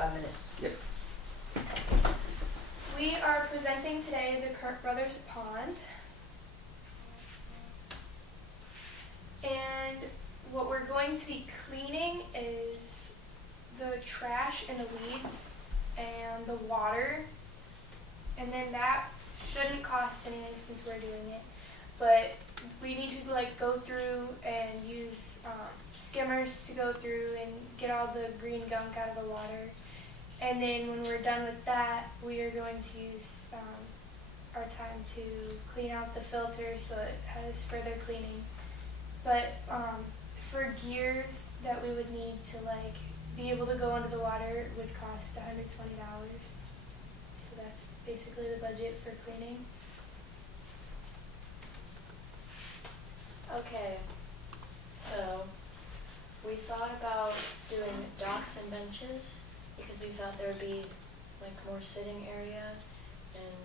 5 minutes. Yep. We are presenting today the Kirk Brothers Pond. And what we're going to be cleaning is the trash and the weeds and the water. And then that shouldn't cost anything since we're doing it. But we need to go through and use skimmers to go through and get all the green gunk out of the water. And then when we're done with that, we are going to use our time to clean out the filter so it has further cleaning. But for gears that we would need to be able to go under the water would cost $120. So that's basically the budget for cleaning. Okay, so we thought about doing docks and benches because we thought there would be more sitting area and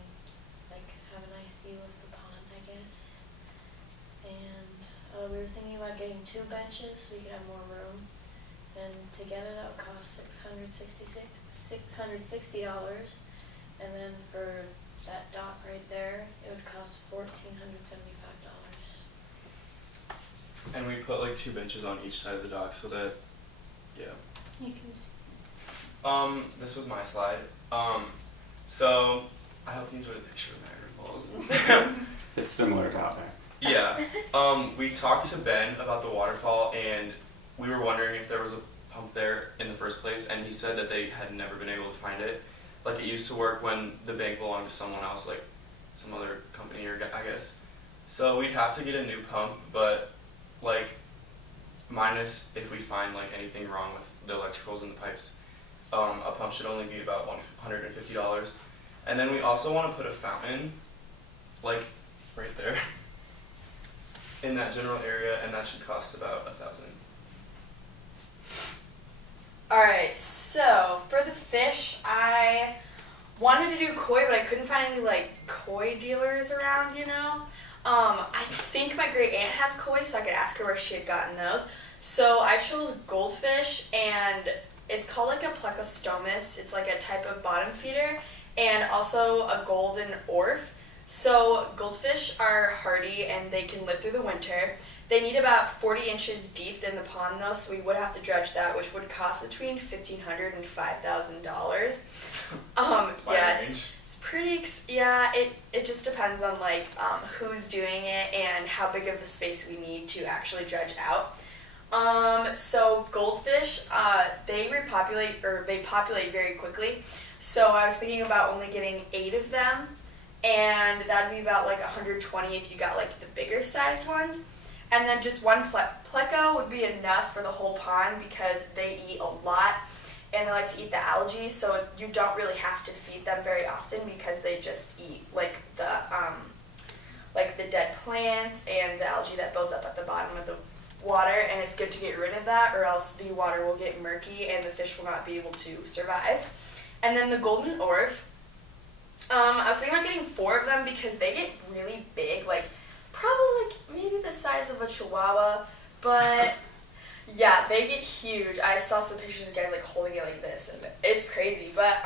have a nice view of the pond, I guess. And we were thinking about getting 2 benches so we could have more room. And together that would cost $660. And then for that dock right there, it would cost $1,475. And we put 2 benches on each side of the dock so that, yeah. You can see. This was my slide. So I hope you enjoyed the picture of Niagara Falls. It's similar to out there. Yeah. We talked to Ben about the waterfall, and we were wondering if there was a pump there in the first place, and he said that they had never been able to find it. It used to work when the bank belonged to someone else, some other company or I guess. So we'd have to get a new pump, but minus if we find anything wrong with the electricals and the pipes, a pump should only be about $150. And then we also want to put a fountain, right there, in that general area, and that should cost about $1,000. Alright, so for the fish, I wanted to do koi, but I couldn't find any koi dealers around, I think my great aunt has koi, so I could ask her where she had gotten those. So I chose goldfish, and it's called a plecostomus. It's a type of bottom feeder, and also a golden orf. So goldfish are hardy and they can live through the winter. They need about 40 inches deep in the pond though, so we would have to dredge that, which would cost between $1,500 and $5,000. Yeah, it's pretty. It just depends on who's doing it and how big of the space we need to actually dredge out. So goldfish, they populate very quickly. So I was thinking about only getting 8 of them, and that'd be about $120 if you got the bigger sized ones. And then just one pleco would be enough for the whole pond because they eat a lot and they like to eat the algae, so you don't really have to feed them very often because they just eat the dead plants and the algae that builds up at the bottom of the water, and it's good to get rid of that or else the water will get murky and the fish will not be able to survive. And then the golden orf, I was thinking about getting 4 of them because they get really big, probably maybe the size of a chihuahua, but yeah, they get huge. I saw some pictures of guys holding it like this, and it's crazy. But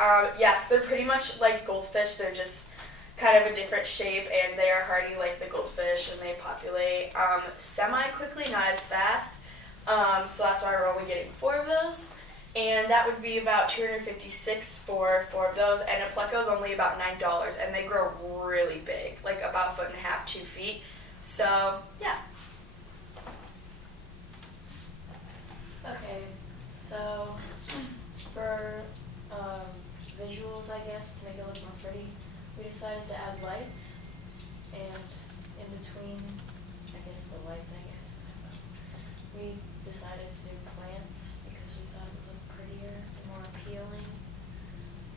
so they're pretty much like goldfish. They're just kind of a different shape, and they are hardy like the goldfish, and they populate semi-quickly, not as fast. So that's why we're only getting 4 of those. And that would be about $256 for 4 of those, and a pleco is only about $9, and they grow really big, about 1.5 feet, 2 feet. So yeah. Okay, so for visuals, I guess, to make it look more pretty, we decided to add lights, and in between, I guess, the lights, we decided to do plants because we thought it would look prettier and more appealing.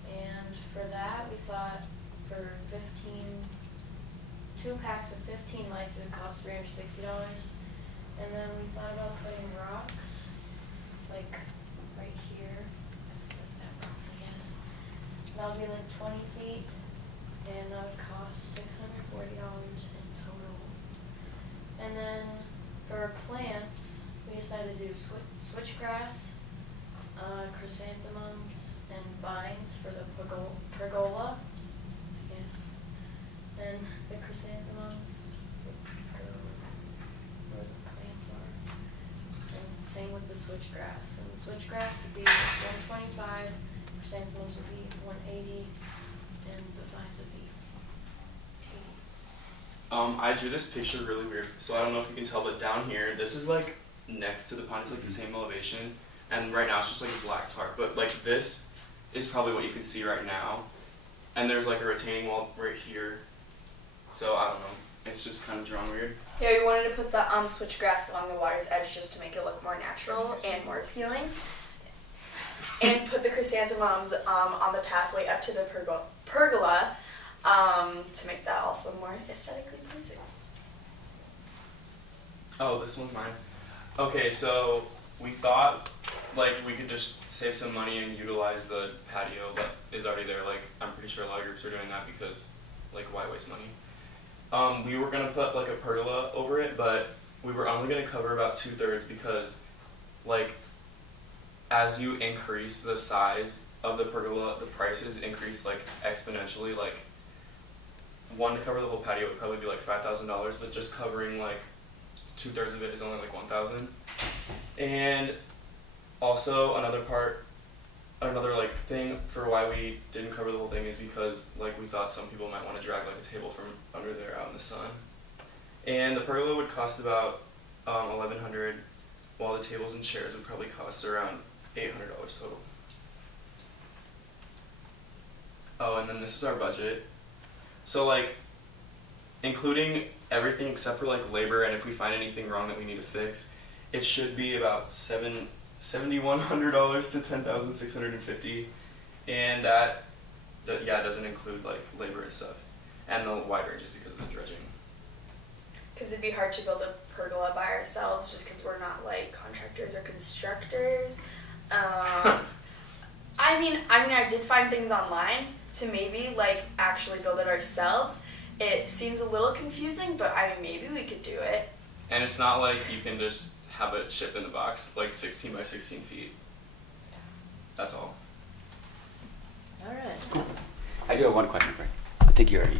And for that, we thought for 2 packs of 15 lights, it would cost $360. And then we thought about putting rocks, right here. Let's have rocks, I guess. That would be 20 feet, and that would cost $640 in total. And then for plants, we decided to do switchgrass, chrysanthemums, and vines for the pergola, I guess. And the chrysanthemums would go where the plants are. And same with the switchgrass. And the switchgrass would be 125, chrysanthemums would be 180, and the vines would be 80. I drew this picture really weird, so I don't know if you can tell, but down here, this is like next to the pond. It's like the same elevation, and right now it's just like a black tarp. But like this is probably what you can see right now, and there's like a retaining wall right here. So I don't know. It's just kind of drawn weird. Yeah, we wanted to put the switchgrass along the water's edge just to make it look more natural and more appealing. And put the chrysanthemums on the pathway up to the pergola to make that also more aesthetically pleasing. Oh, this one's mine. Okay, so we thought like we could just save some money and utilize the patio that is already there. Like I'm pretty sure a lot of groups are doing that because like why waste money? We were gonna put like a pergola over it, but we were only gonna cover about 2/3 because like as you increase the size of the pergola, the prices increase like exponentially. Like one to cover the whole patio would probably be like $5,000, but just covering like 2/3 of it is only like 1,000. And also another like thing for why we didn't cover the whole thing is because like we thought some people might want to drag like a table from under there out in the sun. And the pergola would cost about $1,100, while the tables and chairs would probably cost around $800 total. Oh, and then this is our budget. So like including everything except for like labor, and if we find anything wrong that we need to fix, it should be about $7,100 to $10,650, and that doesn't include like labor and stuff, and the wider just because of the dredging. Because it'd be hard to build a pergola by ourselves just because we're not like contractors or constructors. I mean, I did find things online to maybe like actually build it ourselves. It seems a little confusing, but I mean, maybe we could do it. And it's not like you can just have it shipped in a box, like 16 by 16 feet. That's all. All right. I do have one question for you. I think you already